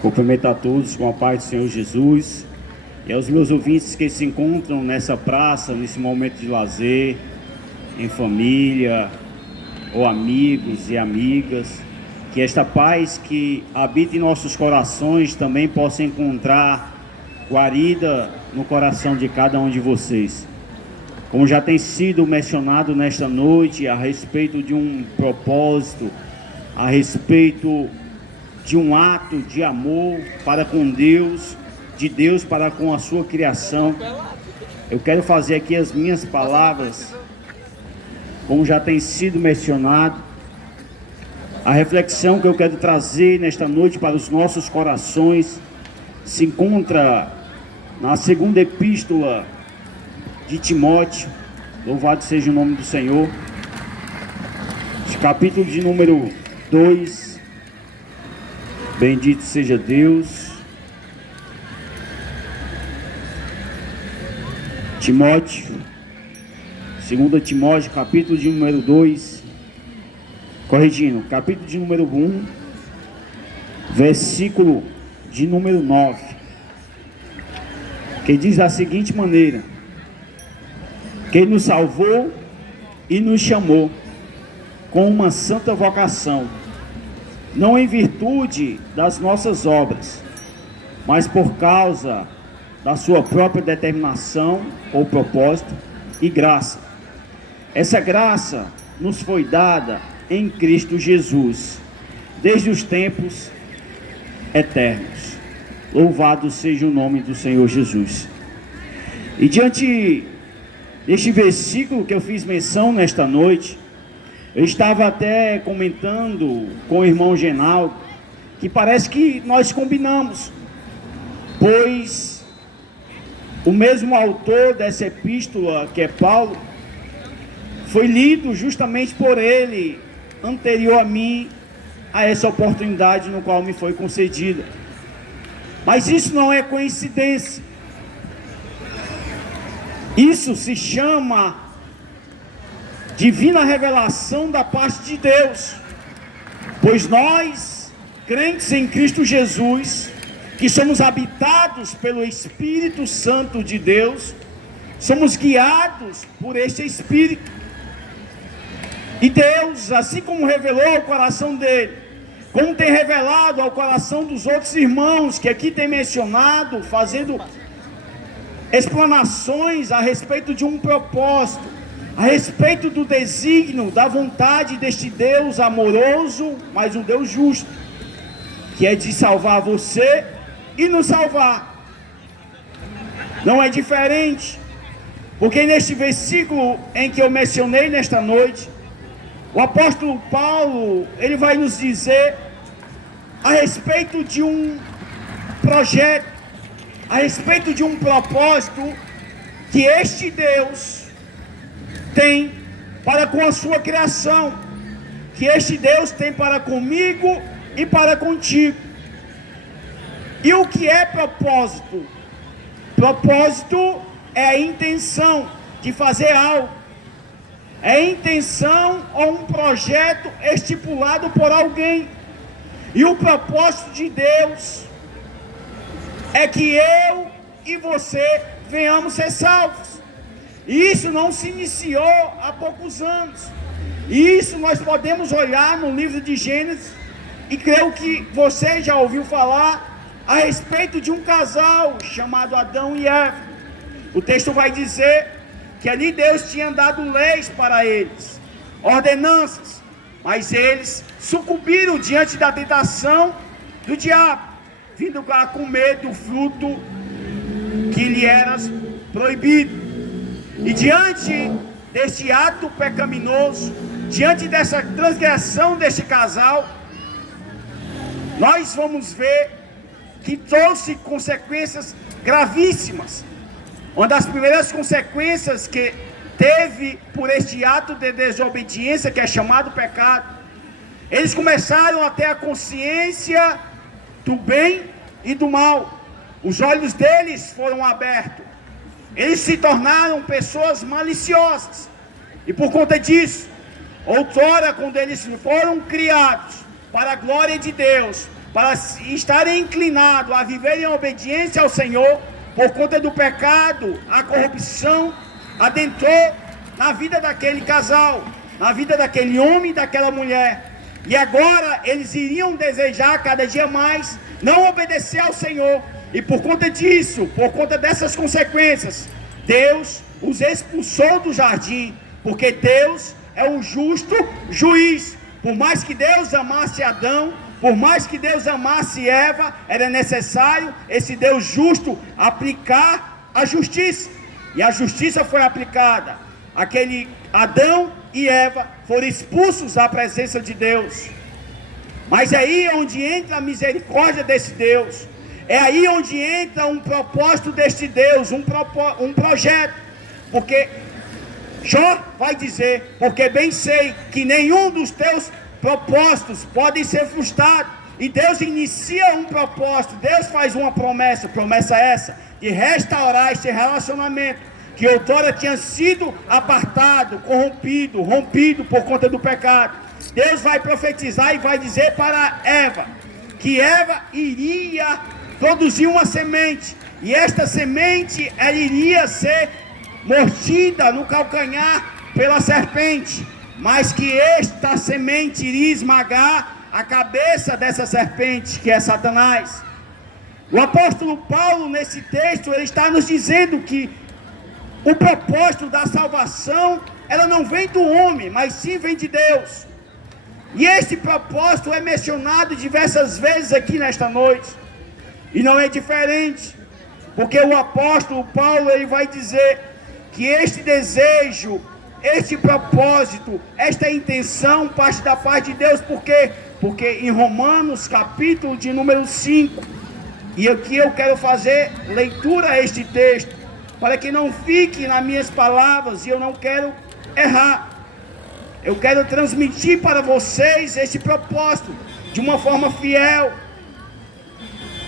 Cumprimento a todos com a paz do Senhor Jesus e aos meus ouvintes que se encontram nessa praça, nesse momento de lazer, em família ou amigos e amigas. Que esta paz que habita em nossos corações também possa encontrar guarida no coração de cada um de vocês. Como já tem sido mencionado nesta noite, a respeito de um propósito, a respeito de um ato de amor para com Deus, de Deus para com a sua criação, eu quero fazer aqui as minhas palavras, como já tem sido mencionado. A reflexão que eu quero trazer nesta noite para os nossos corações se encontra na segunda epístola de Timóteo, louvado seja o nome do Senhor, capítulo de número 2, bendito seja Deus. Timóteo, 2 Timóteo, capítulo de número 2, corrigindo, capítulo de número 1, versículo de número 9, que diz da seguinte maneira: que nos salvou e nos chamou com uma santa vocação, não em virtude das nossas obras, mas por causa da sua própria determinação ou propósito e graça. Essa graça nos foi dada em Cristo Jesus, desde os tempos eternos. Louvado seja o nome do Senhor Jesus. E diante deste versículo que eu fiz menção nesta noite, eu estava até comentando com o irmão Genaldo, que parece que nós combinamos, pois o mesmo autor dessa epístola, que é Paulo, foi lido justamente por ele, anterior a mim, a essa oportunidade no qual me foi concedida. Mas isso não é coincidência. Isso se chama divina revelação da parte de Deus, pois nós, crentes em Cristo Jesus, que somos habitados pelo Espírito Santo de Deus, somos guiados por este Espírito. E Deus, assim como revelou ao coração dele, como tem revelado ao coração dos outros irmãos, que aqui tem mencionado, fazendo explanações a respeito de um propósito, a respeito do desígnio, da vontade deste Deus amoroso, mas um Deus justo, que é de salvar você e nos salvar. Não é diferente, porque neste versículo em que eu mencionei nesta noite, o apóstolo Paulo, ele vai nos dizer a respeito de um projeto, a respeito de um propósito que este Deus tem para com a sua criação, que este Deus tem para comigo e para contigo. E o que é propósito? Propósito é a intenção de fazer algo, é a intenção ou um projeto estipulado por alguém. E o propósito de Deus é que eu e você venhamos ser salvos. E isso não se iniciou há poucos anos. E isso nós podemos olhar no livro de Gênesis, e creio que você já ouviu falar a respeito de um casal chamado Adão e Eva. O texto vai dizer que ali Deus tinha dado leis para eles, ordenanças, mas eles sucumbiram diante da tentação do diabo, vindo a comer do fruto que lhe era proibido. E diante deste ato pecaminoso, diante dessa transgressão deste casal, nós vamos ver que trouxe consequências gravíssimas. Uma das primeiras consequências que teve por este ato de desobediência, que é chamado pecado, eles começaram a ter a consciência do bem e do mal. Os olhos deles foram abertos. Eles se tornaram pessoas maliciosas. E por conta disso, outrora, quando eles foram criados para a glória de Deus, para estarem inclinados a viverem em obediência ao Senhor, por conta do pecado, a corrupção adentrou na vida daquele casal, na vida daquele homem e daquela mulher. E agora eles iriam desejar cada dia mais não obedecer ao Senhor. E por conta disso, por conta dessas consequências, Deus os expulsou do jardim, porque Deus é um justo juiz. Por mais que Deus amasse Adão, por mais que Deus amasse Eva, era necessário esse Deus justo aplicar a justiça. E a justiça foi aplicada. Aquele Adão e Eva foram expulsos da presença de Deus. Mas é aí onde entra a misericórdia desse Deus. É aí onde entra um propósito deste Deus, um projeto. Porque Jó vai dizer: porque bem sei que nenhum dos teus propósitos podem ser frustrados. E Deus inicia um propósito, Deus faz uma promessa essa, de restaurar este relacionamento, que outrora tinha sido apartado, corrompido, rompido por conta do pecado. Deus vai profetizar e vai dizer para Eva, que Eva iria produzir uma semente, e esta semente ela iria ser mordida no calcanhar pela serpente, mas que esta semente iria esmagar a cabeça dessa serpente, que é Satanás. O apóstolo Paulo, nesse texto, ele está nos dizendo que o propósito da salvação, ela não vem do homem, mas sim vem de Deus. E este propósito é mencionado diversas vezes aqui nesta noite. E não é diferente, porque o apóstolo Paulo, ele vai dizer que este desejo, este propósito, esta intenção parte da parte de Deus. Por quê? Porque em Romanos capítulo de número 5, e aqui eu quero fazer leitura a este texto, para que não fique nas minhas palavras, e eu não quero errar. Eu quero transmitir para vocês este propósito de uma forma fiel.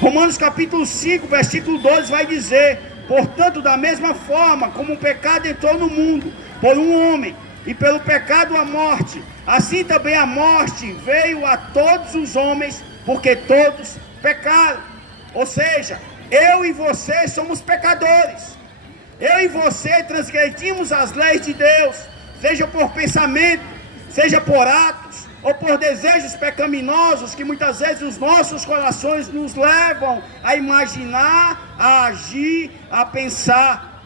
Romanos capítulo 5, versículo 12 vai dizer: portanto, da mesma forma como o pecado entrou no mundo por um homem, e pelo pecado a morte, assim também a morte veio a todos os homens, porque todos pecaram. Ou seja, eu e você somos pecadores. Eu e você transgredimos as leis de Deus, seja por pensamento, seja por atos, ou por desejos pecaminosos, que muitas vezes os nossos corações nos levam a imaginar, a agir, a pensar.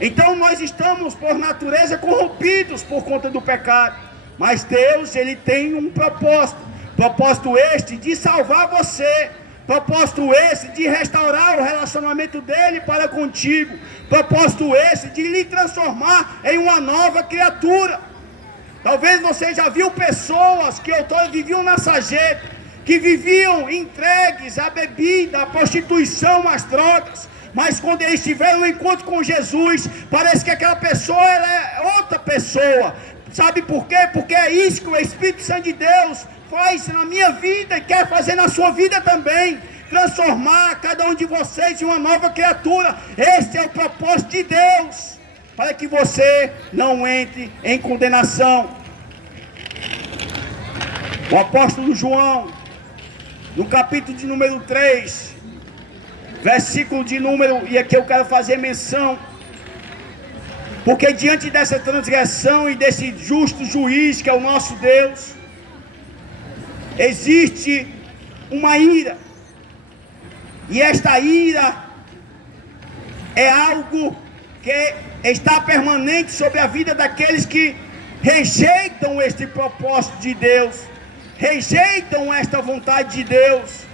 Então nós estamos por natureza corrompidos por conta do pecado. Mas Deus, ele tem um propósito este de salvar você, propósito esse de restaurar o relacionamento dele para contigo, propósito esse de lhe transformar em uma nova criatura. Talvez você já viu pessoas que outrora viviam na sarjeta, que viviam entregues à bebida, à prostituição, às drogas, mas quando eles tiveram um encontro com Jesus, parece que aquela pessoa ela é outra pessoa. Sabe por quê? Porque é isso que o Espírito Santo de Deus faz na minha vida e quer fazer na sua vida também, transformar cada um de vocês em uma nova criatura. Este é o propósito de Deus, para que você não entre em condenação. O apóstolo João, no capítulo de número 3, versículo de número, e aqui eu quero fazer menção, porque diante dessa transgressão e desse justo juiz que é o nosso Deus, existe uma ira, e esta ira é algo que está permanente sobre a vida daqueles que rejeitam este propósito de Deus, rejeitam esta vontade de Deus.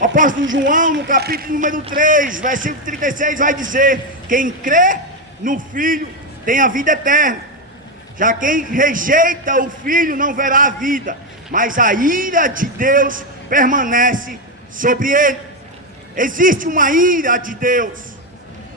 O apóstolo João, no capítulo número 3, versículo 36, vai dizer: quem crê no Filho tem a vida eterna, já quem rejeita o Filho não verá a vida, mas a ira de Deus permanece sobre ele. Existe uma ira de Deus,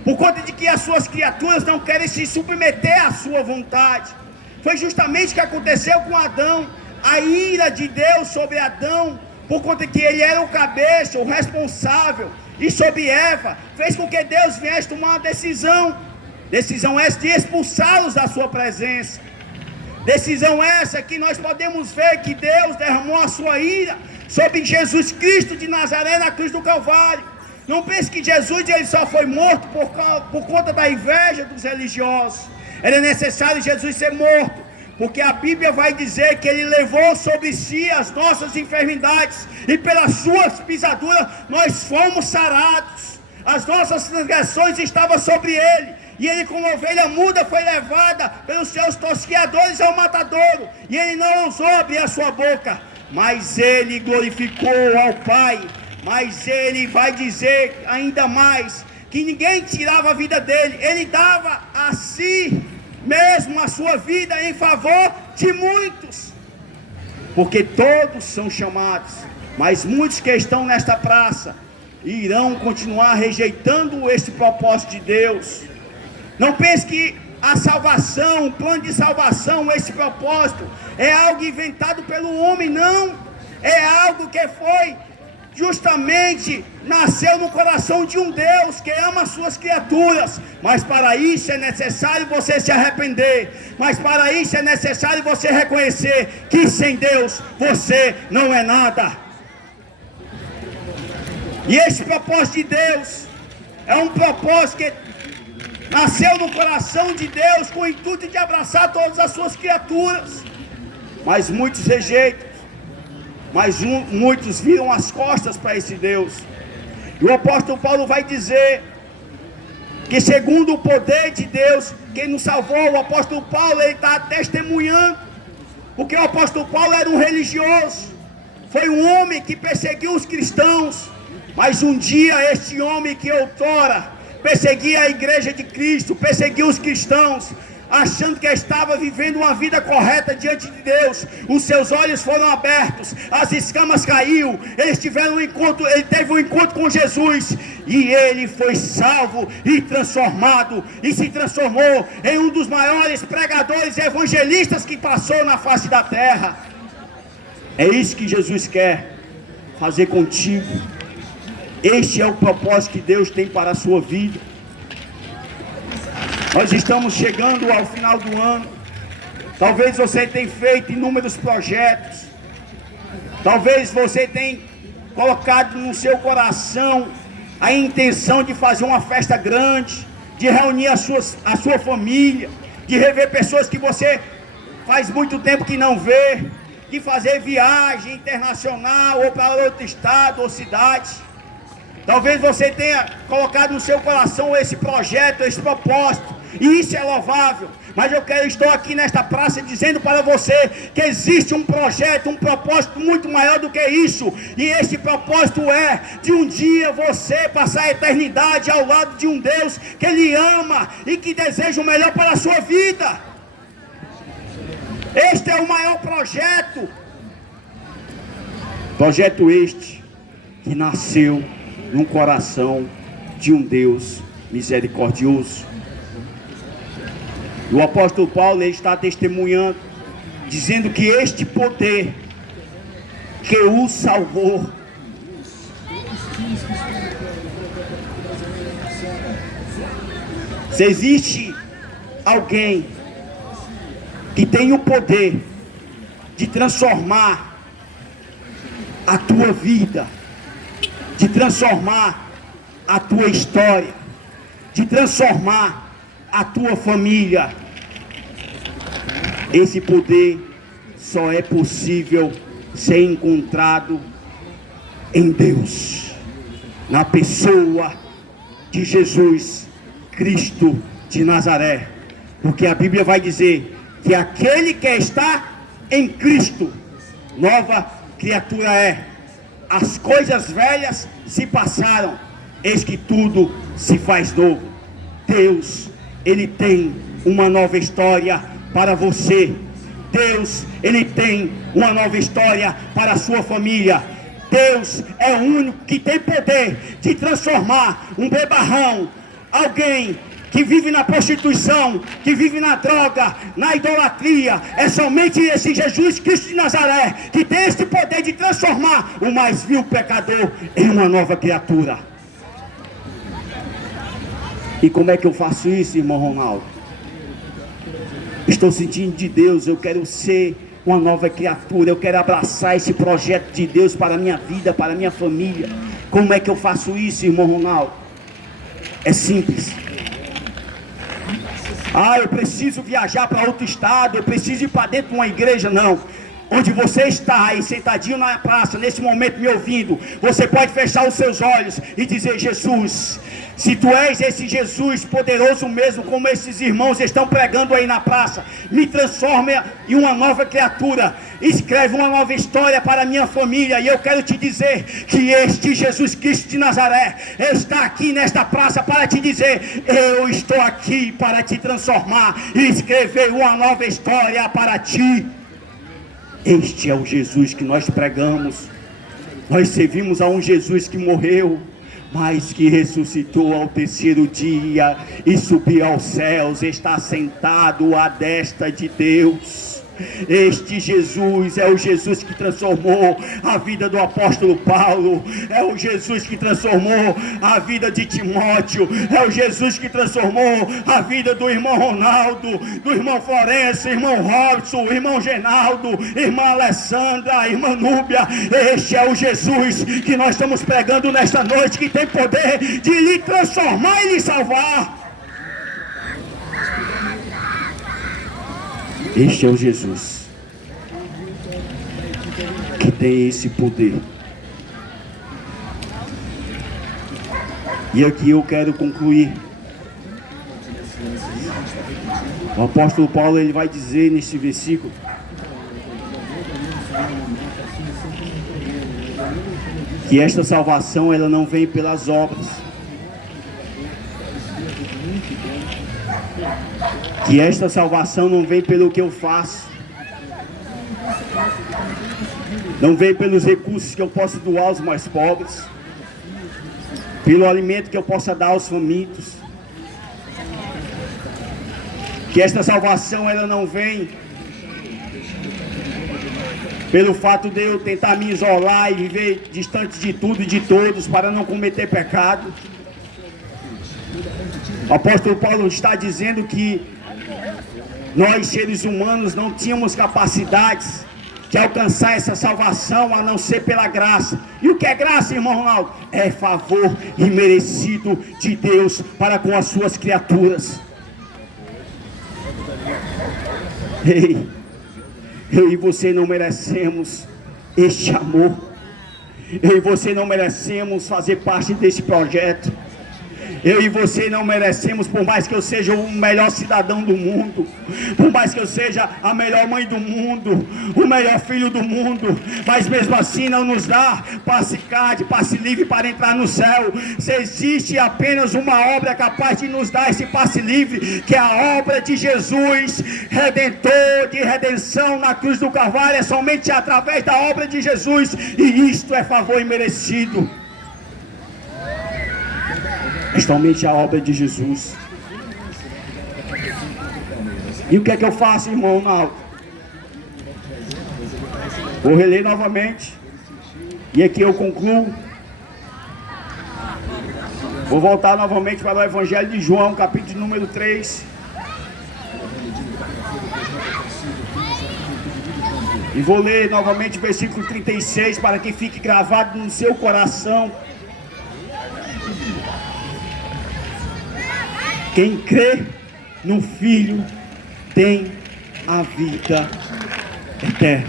por conta de que as suas criaturas não querem se submeter à sua vontade. Foi justamente o que aconteceu com Adão. A ira de Deus sobre Adão, por conta que ele era o cabeça, o responsável, e sobre Eva, fez com que Deus viesse tomar uma decisão essa de expulsá-los da sua presença. Decisão essa que nós podemos ver que Deus derramou a sua ira sobre Jesus Cristo de Nazaré na cruz do Calvário. Não pense que Jesus ele só foi morto por conta da inveja dos religiosos. Era necessário Jesus ser morto, porque a Bíblia vai dizer que ele levou sobre si as nossas enfermidades, e pelas suas pisaduras nós fomos sarados. As nossas transgressões estavam sobre ele, e ele como ovelha muda foi levada pelos seus tosqueadores ao matadouro, e ele não ousou abrir a sua boca, mas ele glorificou ao Pai. Mas ele vai dizer ainda mais, que ninguém tirava a vida dele, ele dava a si mesmo a sua vida em favor de muitos, porque todos são chamados, mas muitos que estão nesta praça irão continuar rejeitando esse propósito de Deus. Não pense que a salvação, o plano de salvação, esse propósito é algo inventado pelo homem, não, é algo que foi justamente nasceu no coração de um Deus que ama as suas criaturas, mas para isso é necessário você se arrepender, mas para isso é necessário você reconhecer que sem Deus você não é nada. E esse propósito de Deus é um propósito que nasceu no coração de Deus com o intuito de abraçar todas as suas criaturas, mas muitos rejeitam. Mas muitos viram as costas para esse Deus. E o apóstolo Paulo vai dizer que segundo o poder de Deus, quem nos salvou, o apóstolo Paulo, ele está testemunhando, porque o apóstolo Paulo era um religioso, foi um homem que perseguiu os cristãos, mas um dia este homem que outrora perseguia a igreja de Cristo, perseguiu os cristãos, achando que estava vivendo uma vida correta diante de Deus, os seus olhos foram abertos, as escamas caiu, ele teve um encontro com Jesus, e ele foi salvo e transformado, e se transformou em um dos maiores pregadores e evangelistas que passou na face da terra. É isso que Jesus quer fazer contigo. Este é o propósito que Deus tem para a sua vida. Nós estamos chegando ao final do ano. Talvez você tenha feito inúmeros projetos. Talvez você tenha colocado no seu coração a intenção de fazer uma festa grande, de reunir a sua família, de rever pessoas que você faz muito tempo que não vê, de fazer viagem internacional ou para outro estado ou cidade. Talvez você tenha colocado no seu coração esse projeto, esse propósito, e isso é louvável, mas estou aqui nesta praça dizendo para você que existe um projeto, um propósito muito maior do que isso, e esse propósito é de um dia você passar a eternidade ao lado de um Deus que Ele ama e que deseja o melhor para a sua vida. Este é o maior projeto este que nasceu no coração de um Deus misericordioso. O apóstolo Paulo ele está testemunhando, dizendo que este poder que o salvou, se existe alguém que tem o poder de transformar a tua vida, de transformar a tua história, de transformar a tua família, esse poder só é possível ser encontrado em Deus, na pessoa de Jesus Cristo de Nazaré, porque a Bíblia vai dizer que aquele que está em Cristo, nova criatura é. As coisas velhas se passaram, eis que tudo se faz novo. Deus, Ele tem uma nova história para você. Deus, Ele tem uma nova história para a sua família. Deus é o único que tem poder de transformar um bebarrão, alguém que vive na prostituição, que vive na droga, na idolatria. É somente esse Jesus Cristo de Nazaré que tem este poder de transformar o mais vil pecador em uma nova criatura. E como é que eu faço isso, irmão Ronaldo? Estou sentindo de Deus, eu quero ser uma nova criatura, eu quero abraçar esse projeto de Deus para a minha vida, para a minha família. Como é que eu faço isso, irmão Ronaldo? É simples. Eu preciso viajar para outro estado, eu preciso ir para dentro de uma igreja. Não. Onde você está aí, sentadinho na praça, nesse momento me ouvindo, você pode fechar os seus olhos e dizer: Jesus, se tu és esse Jesus poderoso mesmo, como esses irmãos estão pregando aí na praça, me transforma em uma nova criatura, escreve uma nova história para a minha família. E eu quero te dizer que este Jesus Cristo de Nazaré está aqui nesta praça para te dizer: eu estou aqui para te transformar e escrever uma nova história para ti. Este é o Jesus que nós pregamos. Nós servimos a um Jesus que morreu, mas que ressuscitou ao terceiro dia e subiu aos céus, está sentado à destra de Deus. Este Jesus é o Jesus que transformou a vida do apóstolo Paulo, é o Jesus que transformou a vida de Timóteo, é o Jesus que transformou a vida do irmão Ronaldo, do irmão Florencio, irmão Robson, irmão Genaldo, irmã Alessandra, irmã Núbia. Este é o Jesus que nós estamos pregando nesta noite, que tem poder de lhe transformar e lhe salvar. Este é o Jesus que tem esse poder. E aqui eu quero concluir. O apóstolo Paulo, ele vai dizer nesse versículo que esta salvação, ela não vem pelas obras, que esta salvação não vem pelo que eu faço, não vem pelos recursos que eu posso doar aos mais pobres, pelo alimento que eu possa dar aos famintos, que esta salvação, ela não vem pelo fato de eu tentar me isolar e viver distante de tudo e de todos para não cometer pecado. O apóstolo Paulo está dizendo que nós, seres humanos, não tínhamos capacidades de alcançar essa salvação a não ser pela graça. E o que é graça, irmão Ronaldo? É favor imerecido de Deus para com as suas criaturas. Eu e você não merecemos este amor. Eu e você não merecemos fazer parte desse projeto. Eu e você não merecemos, por mais que eu seja o melhor cidadão do mundo, por mais que eu seja a melhor mãe do mundo, o melhor filho do mundo, mas mesmo assim não nos dá passe livre para entrar no céu. Se existe apenas uma obra capaz de nos dar esse passe livre, que é a obra de Jesus, redentor, de redenção na cruz do Calvário, é somente através da obra de Jesus, e isto é favor imerecido. É somente a obra de Jesus. E o que é que eu faço, irmão Ronaldo? Vou reler novamente. E aqui eu concluo. Vou voltar novamente para o Evangelho de João, capítulo número 3. E vou ler novamente o versículo 36 para que fique gravado no seu coração. Quem crê no Filho tem a vida eterna.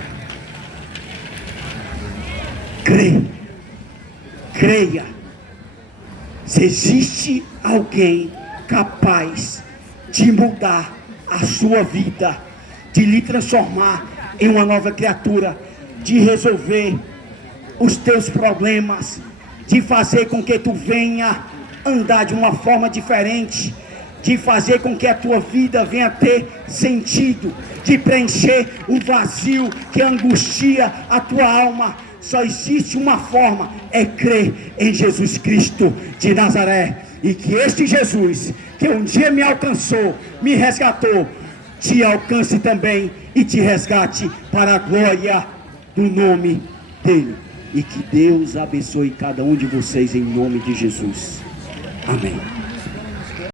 Creia. Se existe alguém capaz de mudar a sua vida, de lhe transformar em uma nova criatura, de resolver os teus problemas, de fazer com que tu venha andar de uma forma diferente, de fazer com que a tua vida venha ter sentido, de preencher o vazio que angustia a tua alma, só existe uma forma: é crer em Jesus Cristo de Nazaré. E que este Jesus, que um dia me alcançou, me resgatou, te alcance também e te resgate para a glória do nome dele. E que Deus abençoe cada um de vocês em nome de Jesus. Amém.